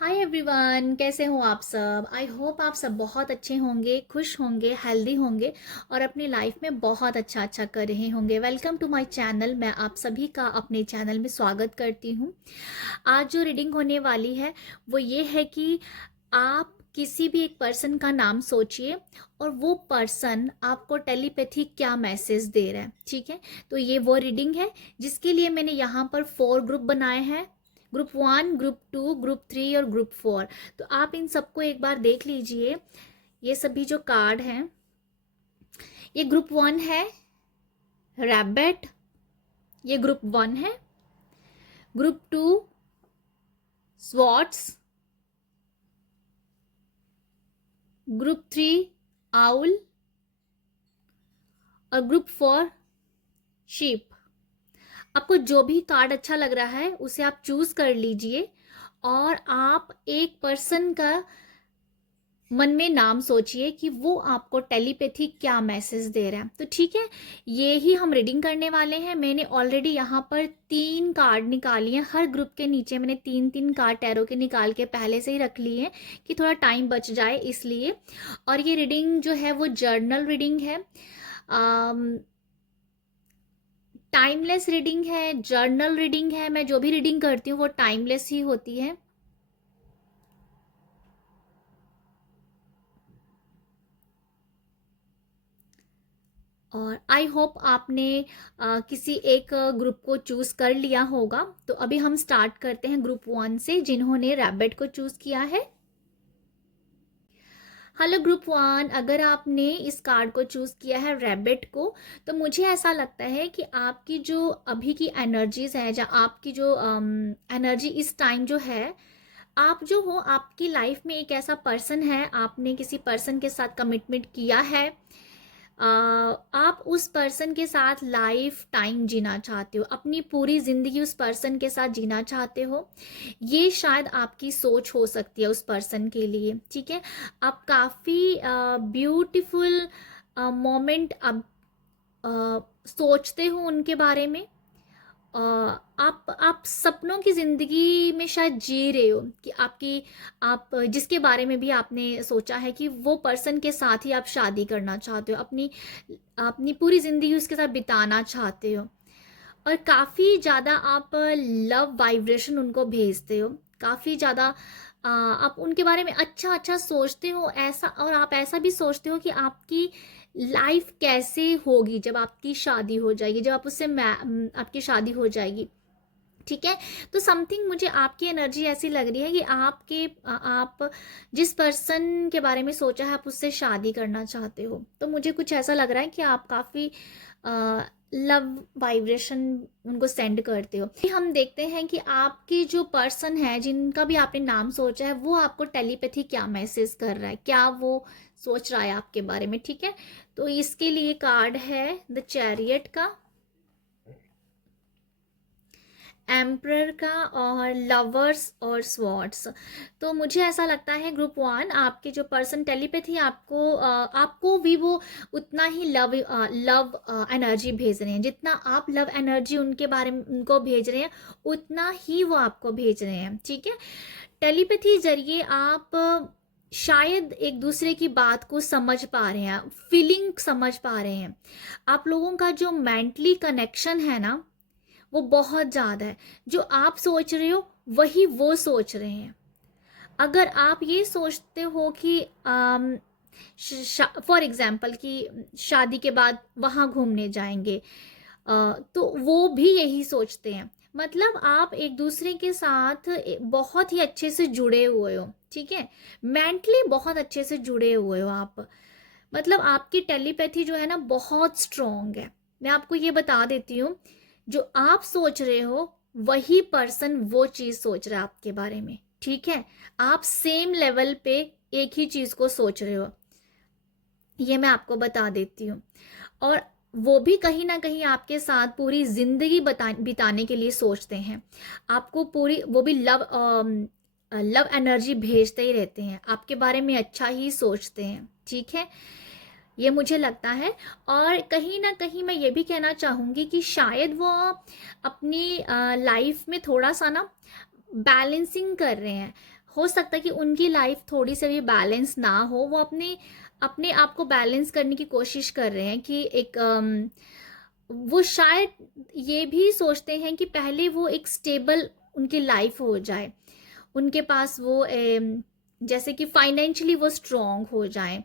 Hi everyone, कैसे हो आप सब। आई होप आप सब बहुत अच्छे होंगे, खुश होंगे, हेल्दी होंगे और अपनी लाइफ में बहुत अच्छा अच्छा कर रहे होंगे। Welcome to my channel. मैं आप सभी का अपने चैनल में स्वागत करती हूँ। आज जो रीडिंग होने वाली है वो ये है कि आप किसी भी एक पर्सन का नाम सोचिए और वो पर्सन आपको टेलीपैथी क्या मैसेज दे रहा है। ठीक है, तो ये वो रीडिंग है जिसके लिए मैंने यहाँ पर 4 ग्रुप बनाए हैं। ग्रुप 1, ग्रुप 2, ग्रुप 3 और ग्रुप 4। तो आप इन सबको एक बार देख लीजिए। ये सभी जो कार्ड हैं, ये ग्रुप 1 है रैबिट, ये ग्रुप 1 है। ग्रुप 2 स्वॉट्स, ग्रुप 3 आउल और ग्रुप 4 शीप। आपको जो भी कार्ड अच्छा लग रहा है उसे आप चूज कर लीजिए और आप एक पर्सन का मन में नाम सोचिए कि वो आपको टेलीपैथी क्या मैसेज दे रहा है। तो ठीक है, ये ही हम रीडिंग करने वाले हैं। मैंने ऑलरेडी यहाँ पर 3 कार्ड निकाली हैं। हर ग्रुप के नीचे मैंने 3 3 कार्ड टैरो के निकाल के पहले से ही रख लिए हैं कि थोड़ा टाइम बच जाए इसलिए। और ये रीडिंग जो है वो जर्नल रीडिंग है, टाइमलेस रीडिंग है, जर्नल रीडिंग है। मैं जो भी रीडिंग करती हूँ वो टाइमलेस ही होती है। और आई होप आपने किसी एक ग्रुप को चूज कर लिया होगा। तो अभी हम स्टार्ट करते हैं ग्रुप 1 से, जिन्होंने रैबिट को चूज किया है। हेलो ग्रुप 1, अगर आपने इस कार्ड को चूज किया है रैबिट को, तो मुझे ऐसा लगता है कि आपकी जो अभी की एनर्जीज है, या आपकी जो एनर्जी इस टाइम जो है, आप जो हो आपकी लाइफ में एक ऐसा पर्सन है, आपने किसी पर्सन के साथ कमिटमेंट किया है। आप उस पर्सन के साथ लाइफ टाइम जीना चाहते हो, अपनी पूरी ज़िंदगी उस पर्सन के साथ जीना चाहते हो। ये शायद आपकी सोच हो सकती है उस पर्सन के लिए। ठीक है, आप काफ़ी ब्यूटीफुल मोमेंट अब सोचते हो उनके बारे में। आप सपनों की ज़िंदगी में शायद जी रहे हो कि आप जिसके बारे में भी आपने सोचा है कि वो पर्सन के साथ ही आप शादी करना चाहते हो, अपनी अपनी पूरी ज़िंदगी उसके साथ बिताना चाहते हो। और काफ़ी ज़्यादा आप लव वाइब्रेशन उनको भेजते हो, काफ़ी ज़्यादा आप उनके बारे में अच्छा अच्छा सोचते हो ऐसा। और आप ऐसा भी सोचते हो कि आपकी लाइफ कैसे होगी जब आपकी शादी हो जाएगी, जब आप उससे आपकी शादी हो जाएगी। ठीक है, तो समथिंग मुझे आपकी एनर्जी ऐसी लग रही है कि आप जिस पर्सन के बारे में सोचा है आप उससे शादी करना चाहते हो। तो मुझे कुछ ऐसा लग रहा है कि आप काफ़ी लव वाइब्रेशन उनको सेंड करते हो। हम देखते हैं कि आपकी जो पर्सन है जिनका भी आपने नाम सोचा है वो आपको टेलीपैथी क्या मैसेज कर रहा है, क्या वो सोच रहा है आपके बारे में। ठीक है, तो इसके लिए कार्ड है द चैरियट का, एम्प्रर का और लवर्स और स्वॉर्ड्स। तो मुझे ऐसा लगता है ग्रुप 1, आपके जो पर्सन टेलीपैथी आपको भी वो उतना ही लव एनर्जी भेज रहे हैं। जितना आप लव एनर्जी उनके बारे में उनको भेज रहे हैं उतना ही वो आपको भेज रहे हैं। ठीक है, टेलीपैथी जरिए आप शायद एक दूसरे की बात को समझ पा रहे हैं, फीलिंग समझ पा रहे हैं। आप लोगों का जो मेंटली कनेक्शन है ना वो बहुत ज़्यादा है। जो आप सोच रहे हो वही वो सोच रहे हैं। अगर आप ये सोचते हो कि फॉर एग्जाम्पल कि शादी के बाद वहाँ घूमने जाएंगे, तो वो भी यही सोचते हैं। मतलब आप एक दूसरे के साथ बहुत ही अच्छे से जुड़े हुए हो। ठीक है, मेंटली बहुत अच्छे से जुड़े हुए हो आप। मतलब आपकी टेलीपैथी जो है ना बहुत स्ट्रोंग है। मैं आपको ये बता देती हूँ, जो आप सोच रहे हो वही पर्सन वो चीज़ सोच रहा है आपके बारे में। ठीक है, आप सेम लेवल पे एक ही चीज़ को सोच रहे हो, ये मैं आपको बता देती हूँ। और वो भी कहीं ना कहीं आपके साथ पूरी जिंदगी बिताने के लिए सोचते हैं। आपको पूरी वो भी लव एनर्जी भेजते ही रहते हैं, आपके बारे में अच्छा ही सोचते हैं। ठीक है, ये मुझे लगता है। और कहीं ना कहीं मैं ये भी कहना चाहूँगी कि शायद वो अपनी लाइफ में थोड़ा सा ना बैलेंसिंग कर रहे हैं। हो सकता है कि उनकी लाइफ थोड़ी सी भी बैलेंस ना हो, वो अपने अपने आप को बैलेंस करने की कोशिश कर रहे हैं कि एक वो शायद ये भी सोचते हैं कि पहले वो एक स्टेबल उनकी लाइफ हो जाए, उनके पास वो जैसे कि फाइनेंशियली वो स्ट्रांग हो जाएं,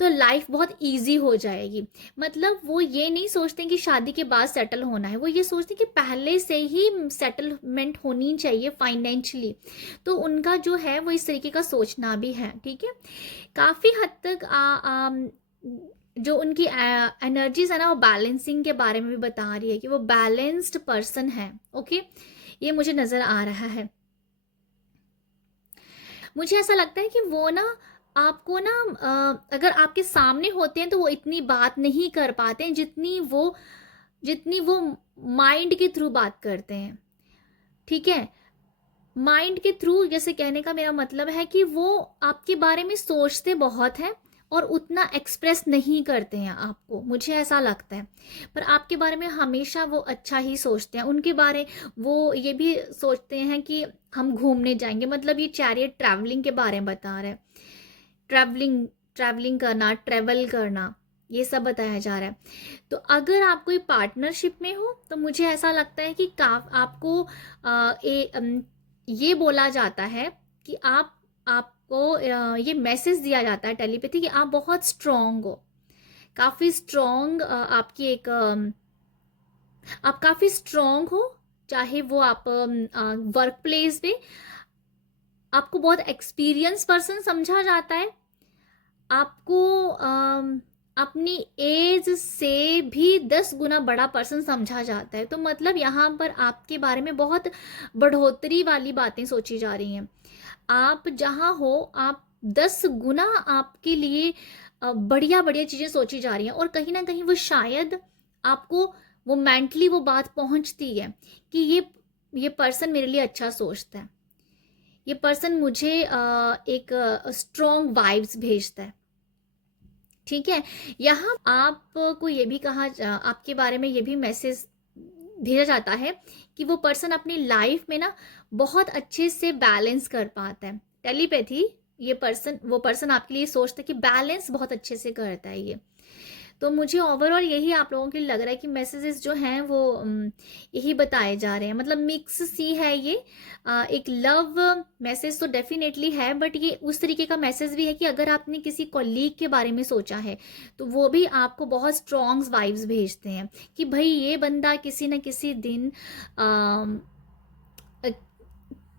तो लाइफ बहुत इजी हो जाएगी। मतलब वो ये नहीं सोचते कि शादी के बाद सेटल होना है, वो ये सोचते कि पहले से ही सेटलमेंट होनी चाहिए फाइनेंशियली। तो उनका जो है वो इस तरीके का सोचना भी है, ठीक है। काफ़ी हद तक जो उनकी एनर्जीज है ना, वो बैलेंसिंग के बारे में भी बता रही है कि वो बैलेंस्ड पर्सन है। ओके, ये मुझे नज़र आ रहा है। मुझे ऐसा लगता है कि वो ना आपको ना अगर आपके सामने होते हैं तो वो इतनी बात नहीं कर पाते हैं जितनी वो माइंड के थ्रू बात करते हैं, ठीक है। माइंड के थ्रू, जैसे कहने का मेरा मतलब है कि वो आपके बारे में सोचते बहुत हैं और उतना एक्सप्रेस नहीं करते हैं आपको, मुझे ऐसा लगता है। पर आपके बारे में हमेशा वो अच्छा ही सोचते हैं। उनके बारे वो ये भी सोचते हैं कि हम घूमने जाएंगे, मतलब ये चैरियट ट्रैवलिंग के बारे में बता रहे हैं। ट्रैवलिंग ट्रैवलिंग करना, ट्रैवल करना, ये सब बताया जा रहा है। तो अगर आप कोई पार्टनरशिप में हो तो मुझे ऐसा लगता है कि आपको ये बोला जाता है कि आपको ये मैसेज दिया जाता है टेलीपैथी कि आप बहुत स्ट्रांग हो, काफ़ी स्ट्रांग, आपकी एक आप काफ़ी स्ट्रांग हो। चाहे वो आप वर्क प्लेस पे आपको बहुत एक्सपीरियंस पर्सन समझा जाता है, आपको अपनी एज से भी 10 गुना बड़ा पर्सन समझा जाता है। तो मतलब यहाँ पर आपके बारे में बहुत बढ़ोतरी वाली बातें सोची जा रही हैं। आप जहाँ हो, आप 10 गुना आपके लिए बढ़िया बढ़िया चीज़ें सोची जा रही हैं। और कहीं ना कहीं वो शायद आपको वो मेंटली वो बात पहुँचती है कि ये पर्सन मेरे लिए अच्छा सोचता है, ये पर्सन मुझे एक स्ट्रॉन्ग वाइब्स भेजता है, ठीक है। यहाँ आपको ये भी कहा आपके बारे में ये भी मैसेज भेजा जाता है कि वो पर्सन अपनी लाइफ में ना बहुत अच्छे से बैलेंस कर पाता है। टेलीपैथी, ये पर्सन, वो पर्सन आपके लिए सोचता है कि बैलेंस बहुत अच्छे से करता है ये। तो मुझे ओवरऑल यही आप लोगों के लिए लग रहा है कि मैसेजेस जो हैं वो यही बताए जा रहे हैं। मतलब मिक्स सी है ये। एक लव मैसेज तो डेफिनेटली है, बट ये उस तरीके का मैसेज भी है कि अगर आपने किसी कॉलीग के बारे में सोचा है तो वो भी आपको बहुत स्ट्रॉन्ग वाइब्स भेजते हैं कि भाई ये बंदा किसी न किसी दिन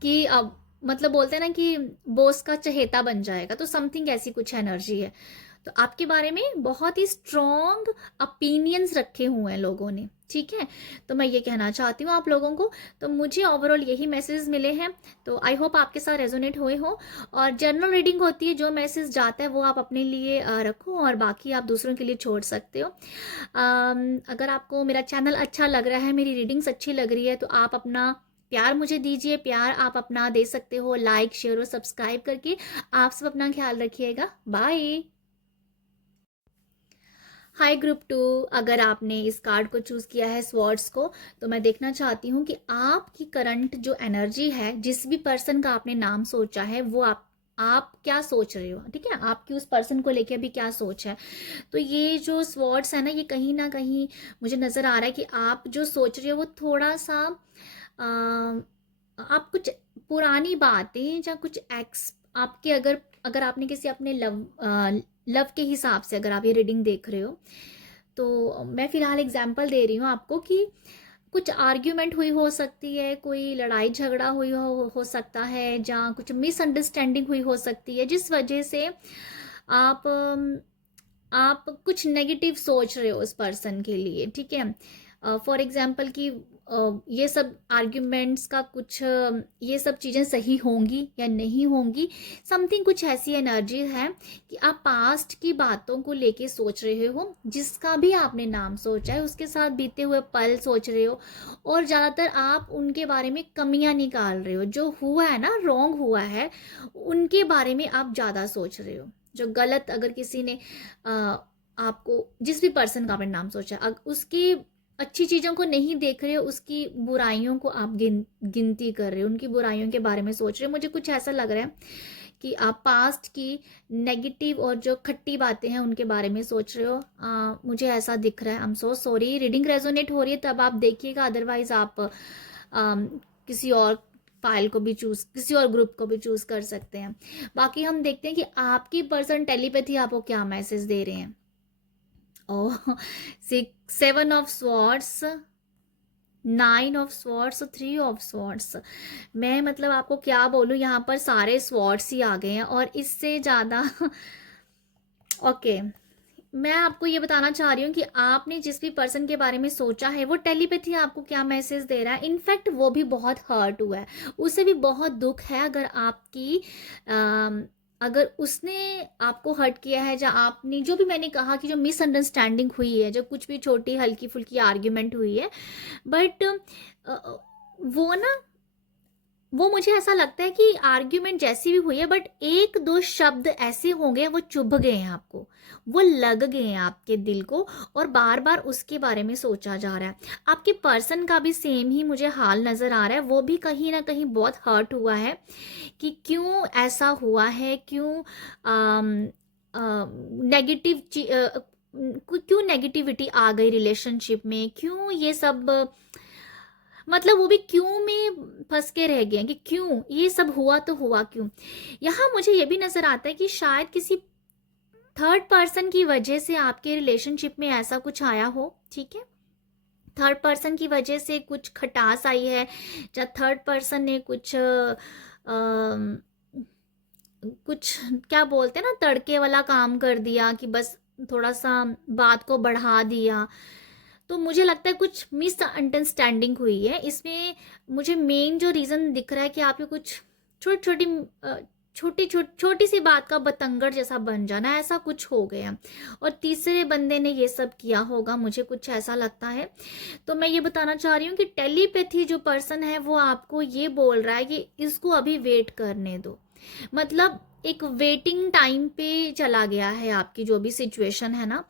कि अब मतलब बोलते हैं ना कि बॉस का चहेता बन जाएगा, तो समथिंग ऐसी कुछ एनर्जी है। तो आपके बारे में बहुत ही स्ट्रॉन्ग ओपिनियंस रखे हुए हैं लोगों ने, ठीक है। तो मैं ये कहना चाहती हूँ आप लोगों को। तो मुझे ओवरऑल यही मैसेज मिले हैं, तो आई होप आपके साथ रेजोनेट हुए हो। और जनरल रीडिंग होती है, जो मैसेज जाता है वो आप अपने लिए रखो और बाकी आप दूसरों के लिए छोड़ सकते हो। अगर आपको मेरा चैनल अच्छा लग रहा है, मेरी रीडिंग्स अच्छी लग रही है, तो आप अपना प्यार मुझे दीजिए। प्यार आप अपना दे सकते हो लाइक, शेयर और सब्सक्राइब करके। आप सब अपना ख्याल रखिएगा। बाय। हाय ग्रुप 2, अगर आपने इस कार्ड को चूज़ किया है, स्वॉर्ड्स को, तो मैं देखना चाहती हूँ कि आपकी करंट जो एनर्जी है, जिस भी पर्सन का आपने नाम सोचा है, वो आप क्या सोच रहे हो, ठीक है। आपकी उस पर्सन को लेके अभी क्या सोच है। तो ये जो स्वॉर्ड्स है ना, ये कहीं ना कहीं मुझे नज़र आ रहा है कि आप जो सोच रहे हो वो थोड़ा सा आप कुछ पुरानी बातें या कुछ एक्स आपके, अगर अगर आपने किसी अपने लव के हिसाब से अगर आप ये रीडिंग देख रहे हो, तो मैं फ़िलहाल एग्जांपल दे रही हूँ आपको कि कुछ आर्ग्यूमेंट हुई हो सकती है, कोई लड़ाई झगड़ा हुई हो सकता है, या कुछ मिसअंडरस्टैंडिंग हुई हो सकती है, जिस वजह से आप आप कुछ नेगेटिव सोच रहे हो उस पर्सन के लिए, ठीक है। फॉर एग्जांपल कि ये सब आर्ग्यूमेंट्स का कुछ ये सब चीज़ें सही होंगी या नहीं होंगी, समथिंग कुछ ऐसी एनर्जी है कि आप पास्ट की बातों को लेके सोच रहे हो, जिसका भी आपने नाम सोचा है उसके साथ बीते हुए पल सोच रहे हो, और ज़्यादातर आप उनके बारे में कमियां निकाल रहे हो। जो हुआ है ना, रॉन्ग हुआ है, उनके बारे में आप ज़्यादा सोच रहे हो। जो गलत, अगर किसी ने आपको, जिस भी पर्सन का आपने नाम सोचा, उसके अच्छी चीज़ों को नहीं देख रहे हो, उसकी बुराइयों को आप गिनती कर रहे हो, उनकी बुराइयों के बारे में सोच रहे हो। मुझे कुछ ऐसा लग रहा है कि आप पास्ट की नेगेटिव और जो खट्टी बातें हैं उनके बारे में सोच रहे हो। मुझे ऐसा दिख रहा है। I am so sorry, reading resonate हो रही है तब आप देखिएगा, अदरवाइज आप किसी और फाइल को भी चूज, किसी और ग्रुप को भी चूज कर सकते हैं। बाकी हम देखते हैं कि आपकी पर्सन टेलीपैथी आपको क्या मैसेज दे रहे हैं। ओह, 7 of swords, 9 of swords, 3 of swords. मैं मतलब आपको क्या बोलूँ, यहाँ पर सारे स्वॉर्ड्स ही आ गए हैं और इससे ज़्यादा ओके मैं आपको ये बताना चाह रही हूँ कि आपने जिस भी पर्सन के बारे में सोचा है वो टेलीपैथी आपको क्या मैसेज दे रहा है। इनफैक्ट वो भी बहुत हर्ट हुआ है, उसे भी बहुत दुख है अगर आपकी अगर उसने आपको हर्ट किया है, या आपने जो भी मैंने कहा कि जो मिसअंडरस्टैंडिंग हुई है, जो कुछ भी छोटी हल्की फुल्की आर्ग्यूमेंट हुई है, बट वो ना, वो मुझे ऐसा लगता है कि आर्ग्यूमेंट जैसी भी हुई है, बट एक दो शब्द ऐसे होंगे वो चुभ गए हैं आपको, वो लग गए हैं आपके दिल को, और बार बार उसके बारे में सोचा जा रहा है। आपके पर्सन का भी सेम ही मुझे हाल नज़र आ रहा है, वो भी कहीं ना कहीं बहुत हर्ट हुआ है कि क्यों ऐसा हुआ है, क्यों नेगेटिव क्यों नेगेटिविटी आ गई रिलेशनशिप में, क्यों ये सब, मतलब वो भी क्यों में फंस के रह गए कि क्यों ये सब हुआ, तो हुआ क्यों। यहाँ मुझे ये भी नजर आता है कि शायद किसी थर्ड पर्सन की वजह से आपके रिलेशनशिप में ऐसा कुछ आया हो। ठीक है, थर्ड पर्सन की वजह से कुछ खटास आई है, या थर्ड पर्सन ने कुछ क्या बोलते हैं ना, तड़के वाला काम कर दिया कि बस थोड़ा सा बात को बढ़ा दिया। तो मुझे लगता है कुछ मिसअंडरस्टैंडिंग हुई है इसमें। मुझे मेन जो रीज़न दिख रहा है कि आपके कुछ छोटी सी बात का बतंगड़ जैसा बन जाना, ऐसा कुछ हो गया, और तीसरे बंदे ने ये सब किया होगा, मुझे कुछ ऐसा लगता है। तो मैं ये बताना चाह रही हूँ कि टेलीपैथी जो पर्सन है वो आपको ये बोल रहा है कि इसको अभी वेट करने दो। मतलब एक वेटिंग टाइम पे चला गया है, आपकी जो भी सिचुएशन है ना,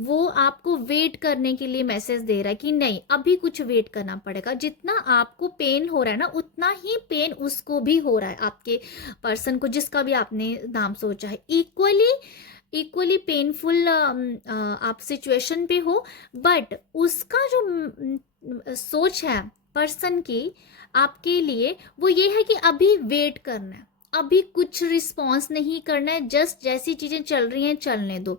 वो आपको वेट करने के लिए मैसेज दे रहा है कि नहीं, अभी कुछ वेट करना पड़ेगा। जितना आपको पेन हो रहा है ना, उतना ही पेन उसको भी हो रहा है, आपके पर्सन को, जिसका भी आपने नाम सोचा है। इक्वली पेनफुल आप सिचुएशन पे हो, बट उसका जो सोच है पर्सन की आपके लिए, वो ये है कि अभी वेट करना है, अभी कुछ रिस्पॉन्स नहीं करना है, जस्ट जैसी चीज़ें चल रही हैं चलने दो।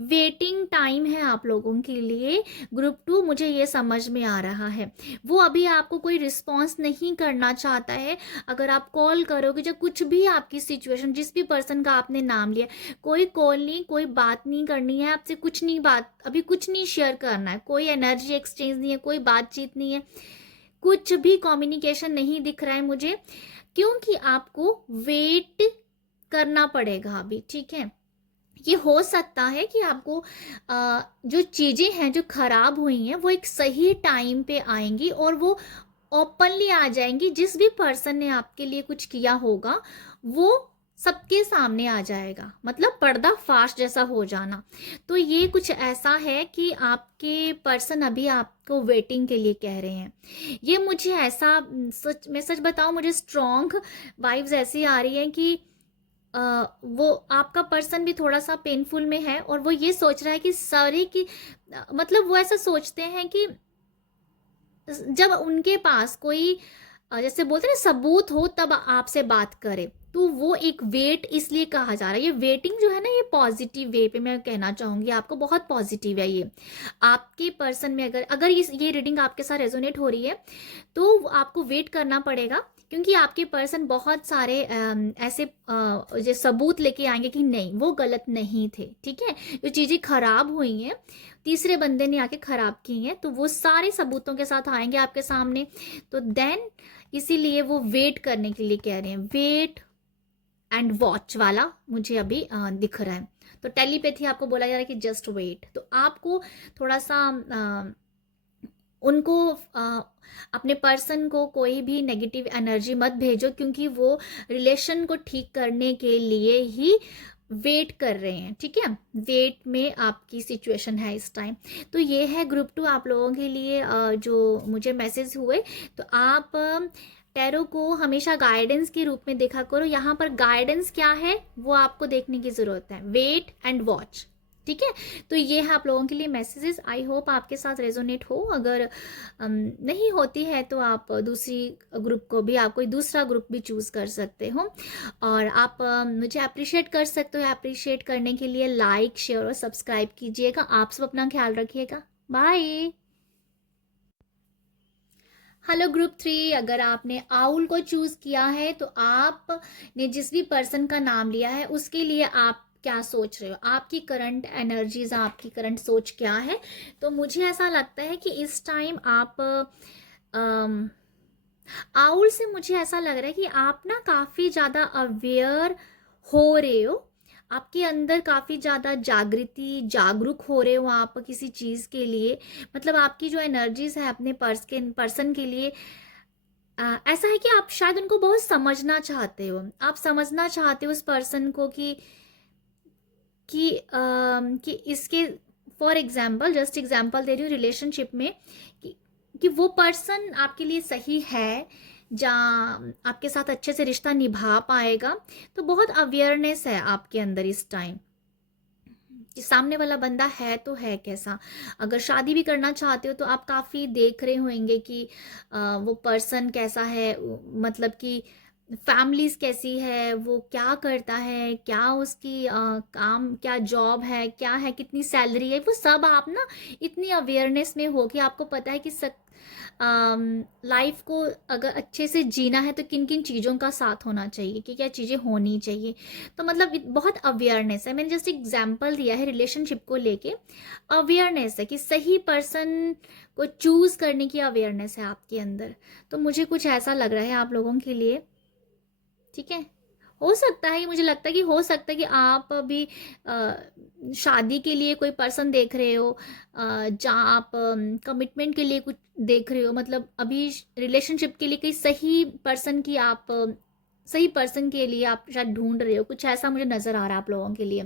वेटिंग टाइम है आप लोगों के लिए ग्रुप 2, मुझे ये समझ में आ रहा है। वो अभी आपको कोई रिस्पॉन्स नहीं करना चाहता है। अगर आप कॉल करोगे, जो कुछ भी आपकी सिचुएशन, जिस भी पर्सन का आपने नाम लिया, कोई कॉल नहीं, कोई बात नहीं करनी है आपसे, कुछ नहीं, बात अभी कुछ नहीं शेयर करना है, कोई एनर्जी एक्सचेंज नहीं है, कोई बातचीत नहीं है, कुछ भी कम्युनिकेशन नहीं दिख रहा है मुझे, क्योंकि आपको वेट करना पड़ेगा अभी। ठीक है, ये हो सकता है कि आपको जो चीज़ें हैं जो खराब हुई हैं वो एक सही टाइम पे आएंगी, और वो ओपनली आ जाएंगी। जिस भी पर्सन ने आपके लिए कुछ किया होगा वो सबके सामने आ जाएगा, मतलब पर्दा फाश जैसा हो जाना। तो ये कुछ ऐसा है कि आपके पर्सन अभी आपको वेटिंग के लिए कह रहे हैं। ये मुझे ऐसा, मैं सच बताऊं, मुझे स्ट्रॉन्ग वाइब्स ऐसी आ रही हैं कि वो आपका पर्सन भी थोड़ा सा पेनफुल में है, और वो ये सोच रहा है कि सारे की, मतलब वो ऐसा सोचते हैं कि जब उनके पास कोई जैसे बोलते हैं ना सबूत हो तब आपसे बात करे, तो वो एक वेट इसलिए कहा जा रहा है। ये वेटिंग जो है ना, ये पॉजिटिव वे पे मैं कहना चाहूंगी आपको, बहुत पॉजिटिव है ये आपके पर्सन में। अगर अगर ये रीडिंग आपके साथ रेजोनेट हो रही है तो आपको वेट करना पड़ेगा, क्योंकि आपके पर्सन बहुत सारे ऐसे जो सबूत लेके आएंगे कि नहीं, वो गलत नहीं थे। ठीक है, जो चीज़ें खराब हुई हैं, तीसरे बंदे ने आके खराब की हैं, तो वो सारे सबूतों के साथ आएंगे आपके सामने। तो देन इसीलिए वो वेट करने के लिए कह रहे हैं, वेट एंड वॉच वाला मुझे अभी दिख रहा है। तो टेलीपैथी आपको बोला जा रहा है कि जस्ट वेट। तो आपको थोड़ा सा उनको अपने पर्सन को कोई भी नेगेटिव एनर्जी मत भेजो, क्योंकि वो रिलेशन को ठीक करने के लिए ही वेट कर रहे हैं, ठीक है, वेट में आपकी सिचुएशन है इस टाइम। तो ये है ग्रुप 2 आप लोगों के लिए जो मुझे मैसेज हुए। तो आप टैरो को हमेशा गाइडेंस के रूप में देखा करो। यहाँ पर गाइडेंस क्या है वो आपको देखने की ज़रूरत है, वेट एंड वॉच, ठीक है। तो ये है आप लोगों के लिए मैसेजेस। आई होप आपके साथ रेजोनेट हो। अगर नहीं होती है तो आप दूसरी ग्रुप को भी, आप कोई दूसरा ग्रुप भी चूज़ कर सकते हो। और आप मुझे अप्रिशिएट कर सकते हो। अप्रिशिएट करने के लिए लाइक, शेयर और सब्सक्राइब कीजिएगा। आप सब अपना ख्याल रखिएगा। बाय। हेलो ग्रुप 3, अगर आपने आउल को चूज किया है तो आपने जिस भी पर्सन का नाम लिया है उसके लिए आप क्या सोच रहे हो, आपकी करंट एनर्जीज, आपकी करंट सोच क्या है। तो मुझे ऐसा लगता है कि इस टाइम आप आउल से मुझे ऐसा लग रहा है कि आप ना काफ़ी ज़्यादा अवेयर हो रहे हो, आपके अंदर काफ़ी ज़्यादा जागृति, जागरूक हो रहे हो आप किसी चीज़ के लिए। मतलब आपकी जो एनर्जीज है अपने पर्सन के लिए ऐसा है कि आप शायद उनको बहुत समझना चाहते हो। आप समझना चाहते हो उस पर्सन को कि इसके, फॉर एग्जाम्पल, जस्ट एग्जाम्पल दे रही हूँ रिलेशनशिप में, कि वो पर्सन आपके लिए सही है, जहाँ आपके साथ अच्छे से रिश्ता निभा पाएगा। तो बहुत अवेयरनेस है आपके अंदर इस टाइम कि सामने वाला बंदा है तो है कैसा। अगर शादी भी करना चाहते हो तो आप काफ़ी देख रहे होंगे कि वो पर्सन कैसा है, मतलब कि फैमिलीज कैसी है, वो क्या करता है, क्या उसकी काम, क्या जॉब है, क्या है, कितनी सैलरी है, वो सब आप ना इतनी अवेयरनेस में हो कि आपको पता है कि लाइफ को अगर अच्छे से जीना है तो किन किन चीज़ों का साथ होना चाहिए, कि क्या चीज़ें होनी चाहिए। तो मतलब बहुत अवेयरनेस है। मैंने जस्ट एग्जाम्पल दिया है रिलेशनशिप को लेके, अवेयरनेस है कि सही पर्सन को चूज करने की अवेयरनेस है आपके अंदर। तो मुझे कुछ ऐसा लग रहा है आप लोगों के लिए, ठीक है। हो सकता है, मुझे लगता है कि हो सकता है कि आप अभी शादी के लिए कोई पर्सन देख रहे हो, जहाँ आप कमिटमेंट के लिए कुछ देख रहे हो, मतलब अभी रिलेशनशिप के लिए कोई सही पर्सन की आप सही पर्सन के लिए आप शायद ढूंढ रहे हो, कुछ ऐसा मुझे नज़र आ रहा है आप लोगों के लिए।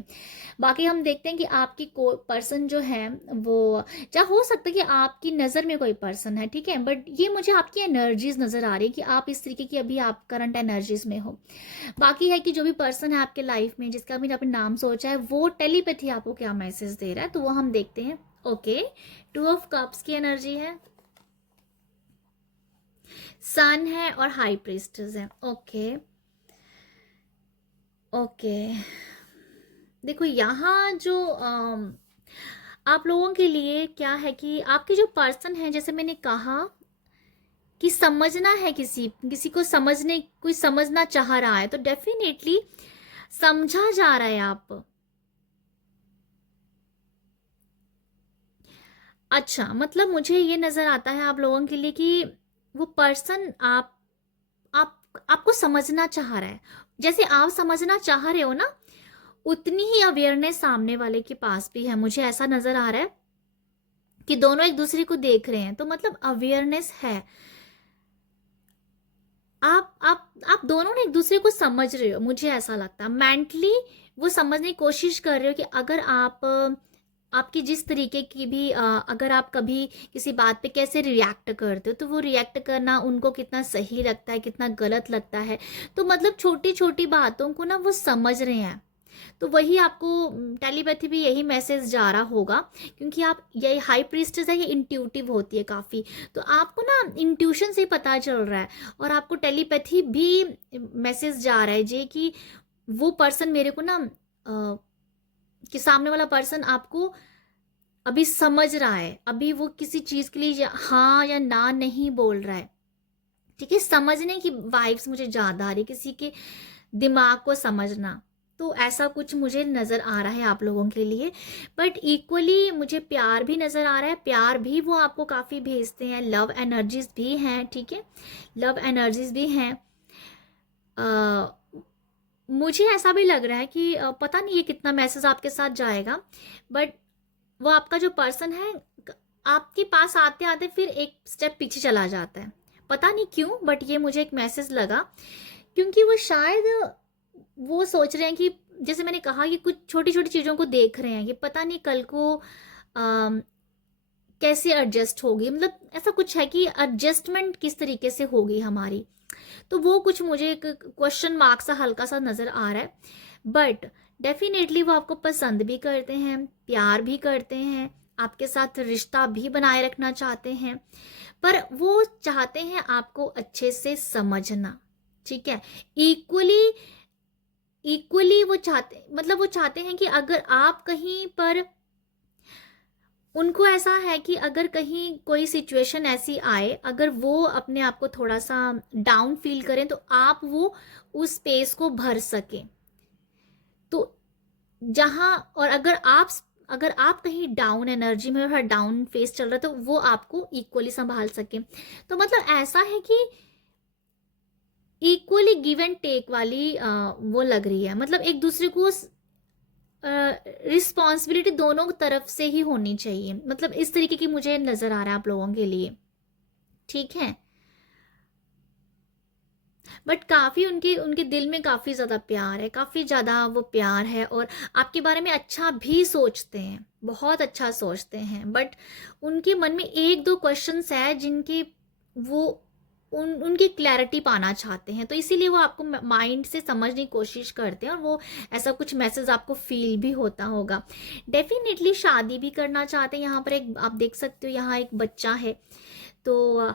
बाकी हम देखते हैं कि आपकी को पर्सन जो है वो, क्या हो सकता है कि आपकी नज़र में कोई पर्सन है, ठीक है, बट ये मुझे आपकी एनर्जीज नज़र आ रही है कि आप इस तरीके की अभी आप करंट एनर्जीज में हो। बाकी है कि जो भी पर्सन है आपके लाइफ में जिसका भी आपने नाम सोचा है, वो टेलीपैथी आपको क्या मैसेज दे रहा है, तो वो हम देखते हैं। ओके, 2 ऑफ कप्स की एनर्जी है, सन है और हाई प्रीस्टेस है। ओके ओके, देखो यहाँ जो आप लोगों के लिए क्या है कि आपके जो पर्सन है, जैसे मैंने कहा कि समझना है, किसी किसी को समझने, कोई समझना चाह रहा है तो डेफिनेटली समझा जा रहा है आप। अच्छा, मतलब मुझे ये नजर आता है आप लोगों के लिए कि वो पर्सन आप आपको समझना चाह रहा है। जैसे आप समझना चाह रहे हो ना, उतनी ही अवेयरनेस सामने वाले के पास भी है। मुझे ऐसा नजर आ रहा है कि दोनों एक दूसरे को देख रहे हैं, तो मतलब अवेयरनेस है। आप दोनों ने एक दूसरे को समझ रहे हो, मुझे ऐसा लगता है मेंटली वो समझने की कोशिश कर रहे हो कि अगर आपकी जिस तरीके की भी अगर आप कभी किसी बात पे कैसे रिएक्ट करते हो, तो वो रिएक्ट करना उनको कितना सही लगता है, कितना गलत लगता है। तो मतलब छोटी छोटी बातों को ना वो समझ रहे हैं। तो वही आपको टेलीपैथी भी यही मैसेज जा रहा होगा, क्योंकि आप, ये हाई प्रीस्टेस है, ये इंट्यूटिव होती है काफ़ी। तो आपको ना इंट्यूशन से पता चल रहा है, और आपको टेलीपैथी भी मैसेज जा रहा है जे कि वो पर्सन मेरे को ना कि सामने वाला पर्सन आपको अभी समझ रहा है, अभी वो किसी चीज़ के लिए हाँ या ना नहीं बोल रहा है, ठीक है। समझने की वाइब्स मुझे ज़्यादा आ रही, किसी के दिमाग को समझना। तो ऐसा कुछ मुझे नज़र आ रहा है आप लोगों के लिए। बट इक्वली मुझे प्यार भी नज़र आ रहा है, प्यार भी वो आपको काफ़ी भेजते हैं, लव एनर्जीज भी हैं, ठीक है, लव एनर्जीज भी हैं। मुझे ऐसा भी लग रहा है कि पता नहीं ये कितना मैसेज आपके साथ जाएगा, बट वो आपका जो पर्सन है आपके पास आते आते फिर एक स्टेप पीछे चला जाता है, पता नहीं क्यों, बट ये मुझे एक मैसेज लगा, क्योंकि वो शायद वो सोच रहे हैं कि जैसे मैंने कहा कि कुछ छोटी छोटी चीज़ों को देख रहे हैं कि पता नहीं कल को कैसे एडजस्ट होगी, मतलब ऐसा कुछ है कि एडजस्टमेंट किस तरीके से होगी हमारी। तो वो कुछ मुझे एक क्वेश्चन मार्क सा हल्का सा नज़र आ रहा है। बट डेफिनेटली वो आपको पसंद भी करते हैं, प्यार भी करते हैं, आपके साथ रिश्ता भी बनाए रखना चाहते हैं, पर वो चाहते हैं आपको अच्छे से समझना। ठीक है, इक्वली इक्वली वो चाहते, मतलब वो चाहते हैं कि अगर आप कहीं पर, उनको ऐसा है कि अगर कहीं कोई सिचुएशन ऐसी आए, अगर वो अपने आप को थोड़ा सा डाउन फील करें तो आप वो उस स्पेस को भर सकें। तो जहाँ, और अगर आप कहीं डाउन एनर्जी में और डाउन फेस चल रहा है तो वो आपको इक्वली संभाल सके। तो मतलब ऐसा है कि इक्वली गिव एंड टेक वाली वो लग रही है, मतलब एक दूसरे को रिस्पॉन्सिबिलिटी दोनों तरफ से ही होनी चाहिए, मतलब इस तरीके की मुझे नजर आ रहा है आप लोगों के लिए। ठीक है, बट काफी उनके उनके दिल में काफी ज्यादा प्यार है, काफी ज्यादा वो प्यार है, और आपके बारे में अच्छा भी सोचते हैं, बहुत अच्छा सोचते हैं। बट उनके मन में एक दो क्वेश्चंस है जिनकी वो उनकी क्लैरिटी पाना चाहते हैं, तो इसीलिए वो आपको माइंड से समझने की कोशिश करते हैं, और वो ऐसा कुछ मैसेज आपको फील भी होता होगा। डेफिनेटली शादी भी करना चाहते हैं। यहाँ पर एक आप देख सकते हो, यहाँ एक बच्चा है, तो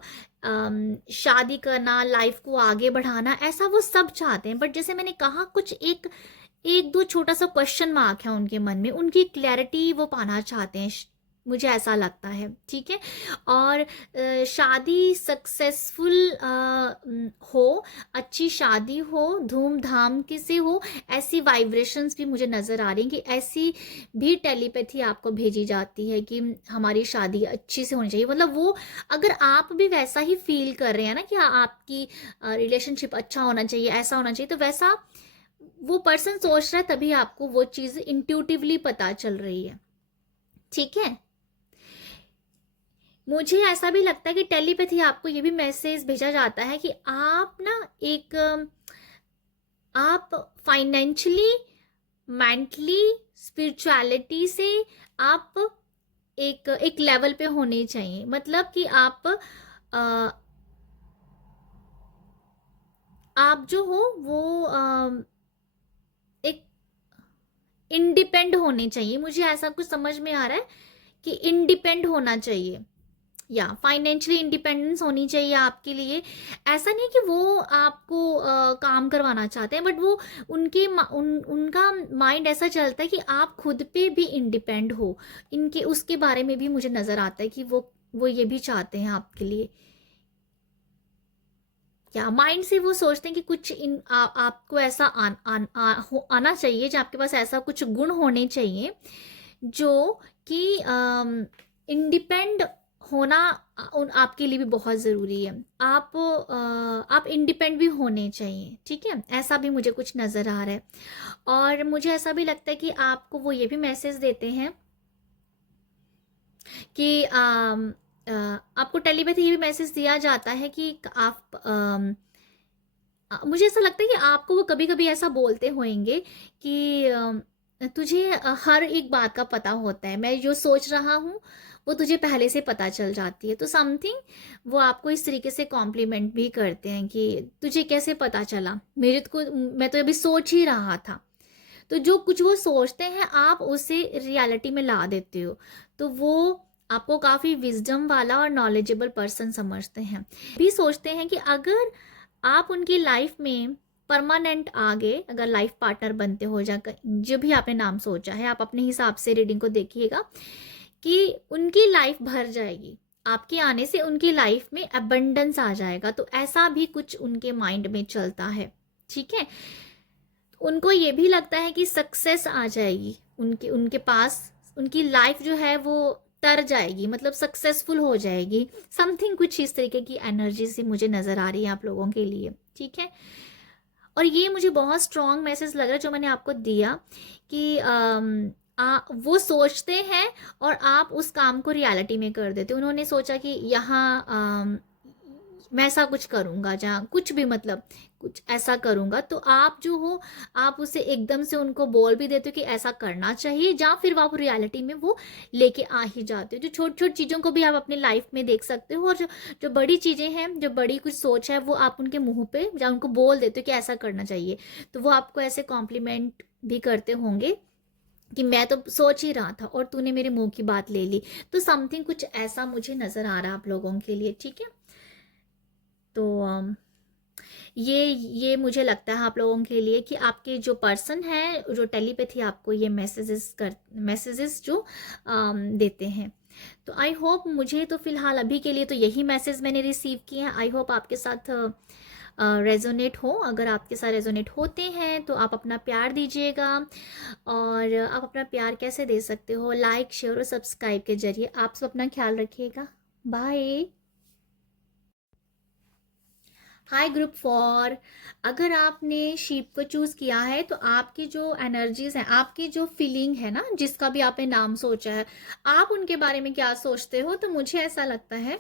शादी करना, लाइफ को आगे बढ़ाना, ऐसा वो सब चाहते हैं। बट जैसे मैंने कहा, कुछ एक एक दो छोटा सा क्वेश्चन मार्क है उनके मन में, उनकी क्लैरिटी वो पाना चाहते हैं, मुझे ऐसा लगता है। ठीक है, और शादी सक्सेसफुल हो, अच्छी शादी हो, धूमधाम के से हो, ऐसी वाइब्रेशंस भी मुझे नज़र आ रही हैं कि ऐसी भी टेलीपैथी आपको भेजी जाती है कि हमारी शादी अच्छी से होनी चाहिए। मतलब वो, अगर आप भी वैसा ही फील कर रहे हैं ना कि आपकी रिलेशनशिप अच्छा होना चाहिए, ऐसा होना चाहिए, तो वैसा वो पर्सन सोच रहा है, तभी आपको वो चीज़ इंट्यूटिवली पता चल रही है। ठीक है, मुझे ऐसा भी लगता है कि टेलीपैथी आपको ये भी मैसेज भेजा जाता है कि आप ना एक आप फाइनेंशियली, मेंटली, स्पिरिचुअलिटी से आप एक एक लेवल पे होने चाहिए। मतलब कि आप जो हो वो एक इंडिपेंड होने चाहिए। मुझे ऐसा कुछ समझ में आ रहा है कि इंडिपेंड होना चाहिए, या फाइनेंशियली इंडिपेंडेंस होनी चाहिए आपके लिए। ऐसा नहीं कि वो आपको काम करवाना चाहते हैं, बट वो उनका माइंड ऐसा चलता है कि आप खुद पे भी इंडिपेंड हो। इनके उसके बारे में भी मुझे नज़र आता है कि वो ये भी चाहते हैं आपके लिए। या माइंड से वो सोचते हैं कि कुछ आपको ऐसा आना चाहिए, जो आपके पास ऐसा कुछ गुण होने चाहिए जो कि इंडिपेंड होना आपके लिए भी बहुत ज़रूरी है। आप इंडिपेंड भी होने चाहिए। ठीक है, ऐसा भी मुझे कुछ नज़र आ रहा है। और मुझे ऐसा भी लगता है कि आपको वो ये भी मैसेज देते हैं कि आपको टेलीपैथी ये भी मैसेज दिया जाता है कि आप मुझे ऐसा लगता है कि आपको वो कभी कभी ऐसा बोलते होंगे कि तुझे हर एक बात का पता होता है, मैं जो सोच रहा हूँ वो तुझे पहले से पता चल जाती है। तो समथिंग वो आपको इस तरीके से कॉम्प्लीमेंट भी करते हैं कि तुझे कैसे पता चला, मेरे को, मैं तो अभी सोच ही रहा था। तो जो कुछ वो सोचते हैं आप उसे रियलिटी में ला देते हो, तो वो आपको काफ़ी विजडम वाला और नॉलेजेबल पर्सन समझते हैं। भी सोचते हैं कि अगर आप उनकी लाइफ में परमानेंट आ गए, अगर लाइफ पार्टनर बनते हो, जाकर जो भी आपने नाम सोचा है, आप अपने हिसाब से रीडिंग को देखिएगा कि उनकी लाइफ भर जाएगी आपके आने से, उनकी लाइफ में अबंडेंस आ जाएगा। तो ऐसा भी कुछ उनके माइंड में चलता है। ठीक है, उनको ये भी लगता है कि सक्सेस आ जाएगी उनके उनके पास, उनकी लाइफ जो है वो तर जाएगी, मतलब सक्सेसफुल हो जाएगी। समथिंग कुछ इस तरीके की एनर्जी से मुझे नज़र आ रही है आप लोगों के लिए। ठीक है, और ये मुझे बहुत स्ट्रॉन्ग मैसेज लग रहा है जो मैंने आपको दिया कि वो सोचते हैं और आप उस काम को रियलिटी में कर देते। उन्होंने सोचा कि यहाँ मैं ऐसा कुछ करूँगा, जहाँ कुछ भी मतलब कुछ ऐसा करूँगा, तो आप जो हो आप उसे एकदम से उनको बोल भी देते हो कि ऐसा करना चाहिए, या फिर आप रियलिटी में वो लेके आ ही जाते हो। जो छोटी छोटी चीज़ों को भी आप अपनी लाइफ में देख सकते हो, और जो जो बड़ी चीज़ें हैं, जो बड़ी कुछ सोच है, वो आप उनके मुंह पे या उनको बोल देते हो कि ऐसा करना चाहिए, तो वो आपको ऐसे कॉम्प्लीमेंट भी करते होंगे कि मैं तो सोच ही रहा था और तूने मेरे मुंह की बात ले ली। तो समथिंग कुछ ऐसा मुझे नज़र आ रहा है आप लोगों के लिए, ठीक है। तो ये मुझे लगता है आप लोगों के लिए कि आपके जो पर्सन है, जो टेलीपैथी आपको ये मैसेजेस जो देते हैं। तो आई होप, मुझे तो फिलहाल अभी के लिए तो यही मैसेज मैंने रिसीव किए हैं। आई होप आपके साथ रेजोनेट हो। अगर आपके साथ रेजोनेट होते हैं तो आप अपना प्यार दीजिएगा। और आप अपना प्यार कैसे दे सकते हो? लाइक, शेयर और सब्सक्राइब के जरिए। आप सब अपना ख्याल रखिएगा। बाय। हाय ग्रुप 4। अगर आपने शीप को चूज किया है तो आपकी जो एनर्जीज हैं, आपकी जो फीलिंग है ना, जिसका भी आपने नाम सोचा है, आप उनके बारे में क्या सोचते हो? तो मुझे ऐसा लगता है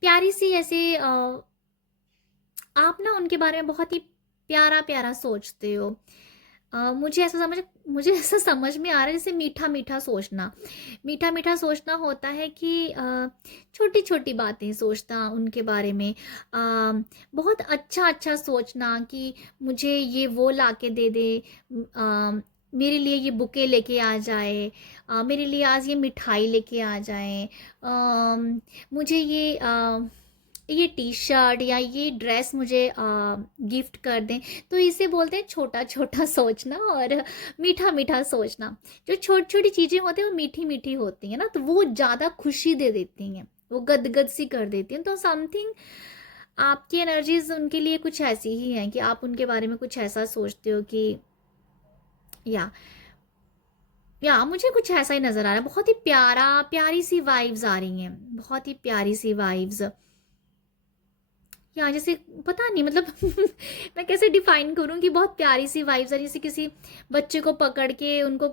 प्यारी सी ऐसे आप ना उनके बारे में बहुत ही प्यारा प्यारा सोचते हो। मुझे ऐसा समझ में आ रहा है, जैसे मीठा मीठा सोचना। मीठा मीठा सोचना होता है कि छोटी छोटी बातें सोचना उनके बारे में। बहुत अच्छा अच्छा सोचना कि मुझे ये वो ला के दे दे, मेरे लिए ये बुके लेके आ जाए, मेरे लिए आज ये मिठाई लेके आ जाए, मुझे ये टी शर्ट या ये ड्रेस मुझे गिफ्ट कर दें। तो इसे बोलते हैं छोटा छोटा सोचना और मीठा मीठा सोचना। जो छोटी छोटी चीज़ें होती हैं वो मीठी मीठी होती हैं ना, तो वो ज़्यादा खुशी दे देती हैं, वो गदगद सी कर देती हैं। तो समथिंग आपकी एनर्जीज उनके लिए कुछ ऐसी ही हैं कि आप उनके बारे में कुछ ऐसा सोचते हो कि या मुझे कुछ ऐसा ही नज़र आ रहा है। बहुत ही प्यारी सी वाइब्स आ रही हैं, बहुत ही प्यारी सी वाइब्स। जैसे पता नहीं मतलब मैं कैसे डिफाइन करूं कि बहुत प्यारी सी वाइब्स है। जैसे किसी बच्चे को पकड़ के उनको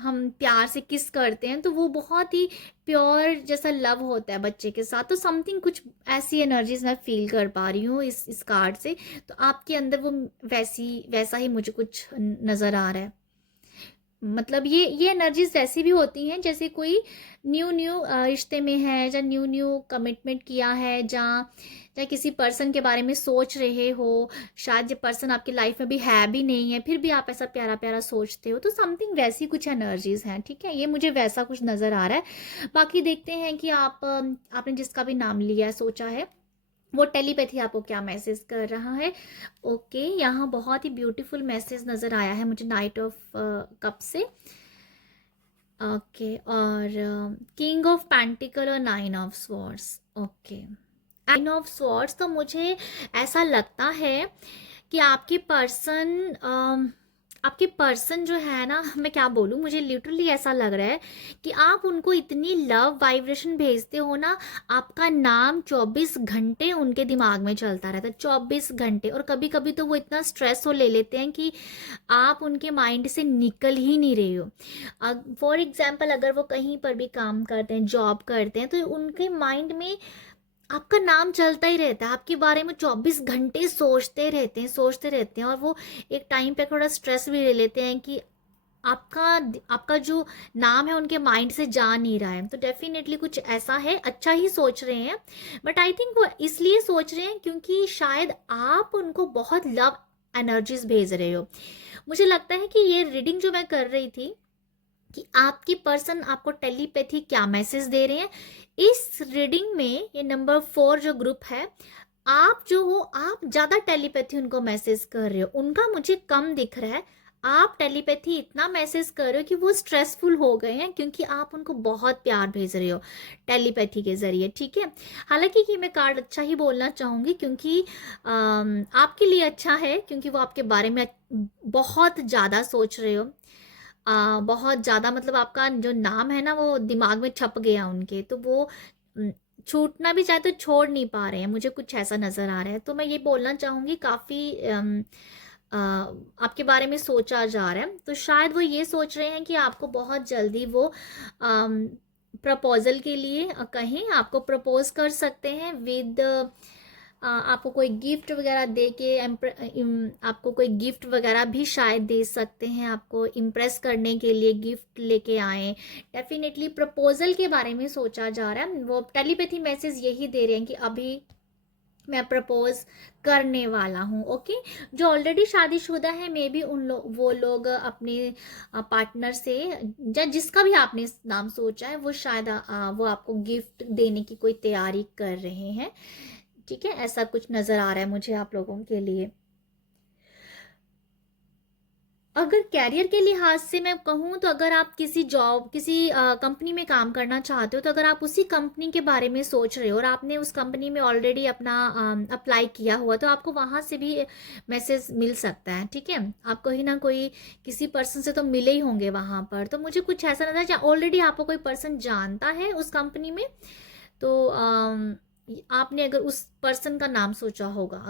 हम प्यार से किस करते हैं, तो वो बहुत ही प्योर जैसा लव होता है बच्चे के साथ। तो समथिंग कुछ ऐसी एनर्जीज मैं फील कर पा रही हूँ इस कार्ड से। तो आपके अंदर वो वैसा ही मुझे कुछ नज़र आ रहा है। मतलब ये एनर्जीज ऐसी भी होती हैं जैसे कोई न्यू न्यू रिश्ते में है, या न्यू न्यू कमिटमेंट किया है, जहाँ चाहे किसी पर्सन के बारे में सोच रहे हो, शायद ये पर्सन आपकी लाइफ में भी है भी नहीं है, फिर भी आप ऐसा प्यारा प्यारा सोचते हो। तो समथिंग वैसी कुछ एनर्जीज हैं, ठीक है। ये मुझे वैसा कुछ नज़र आ रहा है। बाकी देखते हैं कि आपने जिसका भी नाम लिया सोचा है, वो टेलीपैथी आपको क्या मैसेज कर रहा है। ओके, यहाँ बहुत ही ब्यूटीफुल मैसेज नज़र आया है मुझे नाइट ऑफ कप से। ओके, और किंग ऑफ पेंटिकल और 9 of swords. Okay, 9 of swords, तो मुझे ऐसा लगता है कि आपके पर्सन जो है ना, मैं क्या बोलूँ, मुझे लिटरली ऐसा लग रहा है कि आप उनको इतनी लव वाइब्रेशन भेजते हो ना, आपका नाम 24 घंटे उनके दिमाग में चलता रहता है, 24 घंटे। और कभी कभी तो वो इतना स्ट्रेस हो ले लेते हैं कि आप उनके माइंड से निकल ही नहीं रहे हो। फॉर एग्जाम्पल, अगर वो कहीं पर भी काम करते हैं, जॉब करते हैं, तो उनके माइंड में आपका नाम चलता ही रहता है, आपके बारे में 24 घंटे सोचते रहते हैं। और वो एक टाइम पे थोड़ा स्ट्रेस भी ले लेते हैं कि आपका आपका जो नाम है उनके माइंड से जा नहीं रहा है। तो डेफिनेटली कुछ ऐसा है, अच्छा ही सोच रहे हैं, बट आई थिंक वो इसलिए सोच रहे हैं क्योंकि शायद आप उनको बहुत लव एनर्जीज भेज रहे हो। मुझे लगता है कि ये रीडिंग जो मैं कर रही थी कि आपकी पर्सन आपको टेलीपैथी क्या मैसेज दे रहे हैं, इस रीडिंग में ये नंबर 4 जो ग्रुप है, आप जो हो, आप ज़्यादा टेलीपैथी उनको मैसेज कर रहे हो, उनका मुझे कम दिख रहा है। आप टेलीपैथी इतना मैसेज कर रहे हो कि वो स्ट्रेसफुल हो गए हैं, क्योंकि आप उनको बहुत प्यार भेज रहे हो टेलीपैथी के ज़रिए, ठीक है। हालांकि ये मैं कार्ड अच्छा ही बोलना चाहूँगी, क्योंकि आपके लिए अच्छा है, क्योंकि वो आपके बारे में बहुत ज़्यादा सोच रहे हो। बहुत ज़्यादा, मतलब आपका जो नाम है ना वो दिमाग में छप गया उनके, तो वो छूटना भी चाहे तो छोड़ नहीं पा रहे हैं, मुझे कुछ ऐसा नज़र आ रहा है। तो मैं ये बोलना चाहूँगी काफ़ी आपके बारे में सोचा जा रहा है। तो शायद वो ये सोच रहे हैं कि आपको बहुत जल्दी वो प्रपोजल के लिए कहें, आपको प्रपोज कर सकते हैं विद आपको कोई गिफ्ट वगैरह दे के आपको कोई गिफ्ट वगैरह भी शायद दे सकते हैं, आपको इम्प्रेस करने के लिए गिफ्ट लेके आए। डेफिनेटली प्रपोजल के बारे में सोचा जा रहा है, वो टेलीपैथी मैसेज यही दे रहे हैं कि अभी मैं प्रपोज करने वाला हूँ। ओके, जो ऑलरेडी शादीशुदा है मे बी वो लोग अपने पार्टनर से या जिसका भी आपने नाम सोचा है वो शायद वो आपको गिफ्ट देने की कोई तैयारी कर रहे हैं। ठीक है, ऐसा कुछ नजर आ रहा है मुझे आप लोगों के लिए। अगर कैरियर के लिहाज से मैं कहूँ तो अगर आप किसी जॉब किसी कंपनी में काम करना चाहते हो, तो अगर आप उसी कंपनी के बारे में सोच रहे हो और आपने उस कंपनी में ऑलरेडी अपना अप्लाई किया हुआ, तो आपको वहाँ से भी मैसेज मिल सकता है। ठीक है, आप कहीं ना कोई किसी पर्सन से तो मिले ही होंगे वहाँ पर। तो मुझे कुछ ऐसा नजर ऑलरेडी आपको कोई पर्सन जानता है उस कंपनी में, तो आपने अगर उस पर्सन का नाम सोचा होगा,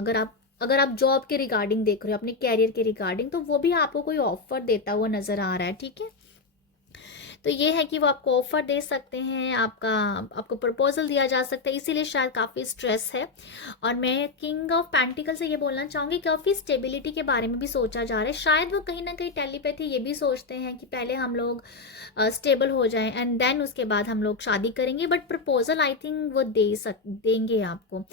अगर आप जॉब के रिगार्डिंग देख रहे हो, अपने कैरियर के रिगार्डिंग, तो वो भी आपको कोई ऑफर देता हुआ नजर आ रहा है। ठीक है, तो ये है कि वो आपको ऑफर दे सकते हैं, आपको प्रपोजल दिया जा सकता है, इसीलिए शायद काफ़ी स्ट्रेस है। और मैं किंग ऑफ पेंटिकल से ये बोलना चाहूँगी, काफ़ी स्टेबिलिटी के बारे में भी सोचा जा रहा है। शायद वो कहीं ना कहीं टेलीपैथी ये भी सोचते हैं कि पहले हम लोग स्टेबल हो जाएं एंड देन उसके बाद हम लोग शादी करेंगे। बट प्रपोजल आई थिंक वो देंगे आपको,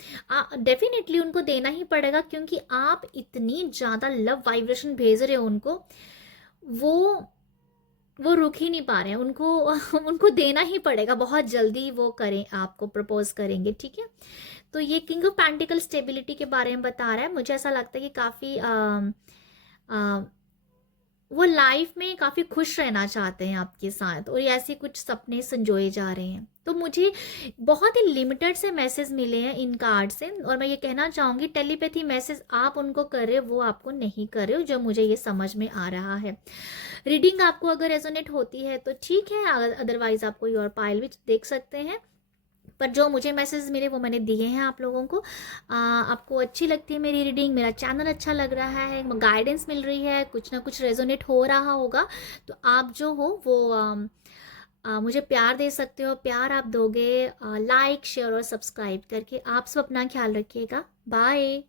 डेफिनेटली उनको देना ही पड़ेगा, क्योंकि आप इतनी ज़्यादा लव वाइब्रेशन भेज रहे हो उनको, वो रुक ही नहीं पा रहे हैं, उनको उनको देना ही पड़ेगा, बहुत जल्दी वो करें, आपको प्रपोज करेंगे। ठीक है, तो ये किंग ऑफ पेंटिकल स्टेबिलिटी के बारे में बता रहा है। मुझे ऐसा लगता है कि काफ़ी वो लाइफ में काफ़ी खुश रहना चाहते हैं आपके साथ, और ऐसे कुछ सपने संजोए जा रहे हैं। तो मुझे बहुत ही लिमिटेड से मैसेज मिले हैं इन कार्ड से, और मैं ये कहना चाहूँगी टेलीपैथी मैसेज आप उनको कर रहे हो, वो आपको नहीं कर रहे हो, जो मुझे ये समझ में आ रहा है। रीडिंग आपको अगर रेजोनेट होती है तो ठीक है, अदरवाइज आप कोई और पाइल भी देख सकते हैं। पर जो मुझे मैसेज मिले वो मैंने दिए हैं आप लोगों को। आपको अच्छी लगती है मेरी रीडिंग, मेरा चैनल अच्छा लग रहा है, गाइडेंस मिल रही है, कुछ ना कुछ रेजोनेट हो रहा होगा, तो आप जो हो वो मुझे प्यार दे सकते हो। प्यार आप दोगे लाइक शेयर और सब्सक्राइब करके। आप सब अपना ख्याल रखिएगा। बाय।